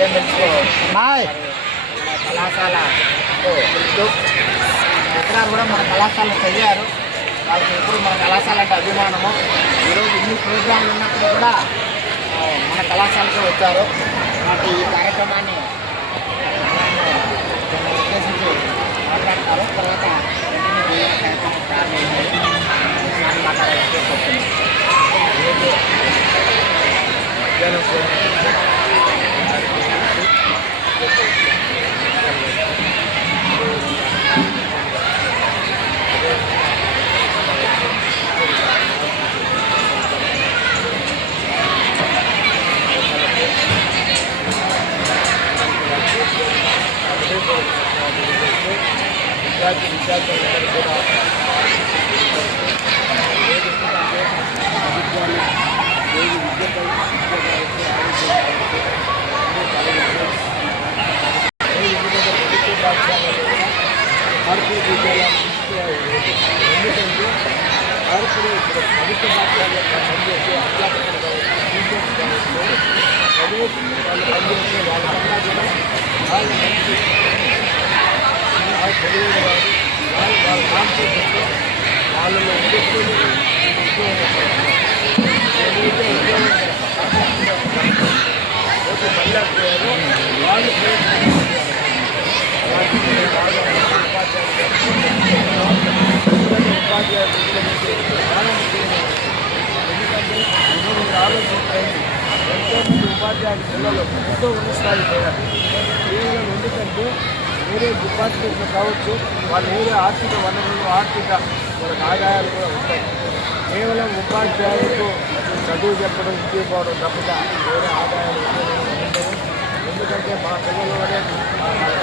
మిడ్డేమిల్స్లో కళాశాల ఎక్కడ కూడా మన కళాశాల చదివారు. వాళ్ళకి ఎప్పుడు మన కళాశాల అంటే అభిమానము. ఈరోజు ఇన్ని ప్రోగ్రాంలు ఉన్నప్పుడు కూడా మన కళాశాలకు వచ్చారు. నాకు ఈ కార్యక్రమాన్ని ఉద్దేశించి మాట్లాడతారు. తర్వాత విద్యార్థులందరూ కూడా భారతీయ విద్యాలయం ఎందుకంటే భారతీయ ప్రభుత్వ పాఠశాలలో పనిచేసే అధ్యాపకులు కావచ్చు, టీచర్స్ కావచ్చు, చదువుకుని వాళ్ళు పనిచేసే వాళ్ళకన్నా కూడా వాళ్ళు మంచి తెలియని వారు వాళ్ళ కాన్సెప్ట్తో వాళ్ళలో ఇండస్ట్రీని ఏదైతే ఉద్యోగం మళ్ళీ వాళ్ళు ఉపాధ్యాయులు ఎందుకంటే ఆలోచించండి. ఎంతోమంది ఉపాధ్యాయుల పిల్లలు ఎంతో ఉన్నత స్థాయి పోయారు. కేవలం ఎందుకంటే వేరే డిపార్ట్మెంట్లు కావచ్చు, వాళ్ళు వేరే ఆర్థిక వనరులు ఆర్థిక వాళ్ళకి ఆదాయాలు కూడా ఉంటాయి. కేవలం ఉపాధ్యాయులకు చదువు చెప్పడం ఇంటికి పోవడం తప్పక వేరే ఆదాయాలు ఉండవు. ఎందుకంటే మా పిల్లల వల్లే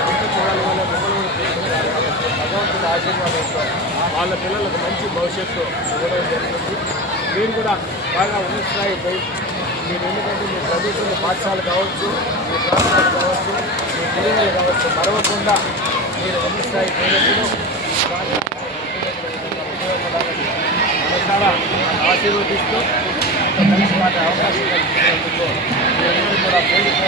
ఇంటి పిల్లల వల్ల పిల్లలు తీసుకుంటారు కాబట్టి భగవంతుడి ఆశీర్వాదంతో వాళ్ళ పిల్లలకు మంచి భవిష్యత్తు ఇవ్వడం జరుగుతుంది. మీరు కూడా బాగా ఉన్నత స్థాయి పోయి మీరు ఎందుకంటే మీ చదువుకున్న పాఠశాల కావచ్చు, మీ ప్రాంతాలు కావచ్చు, మీ పిల్లలు కావచ్చు, మరవకుండా మీరు ఉన్నత స్థాయి పోయినప్పుడు చాలా ఆశీర్వదిస్తూ కలిసి మాట అవకాశం కల్పించినందుకు కూడా పోలీసు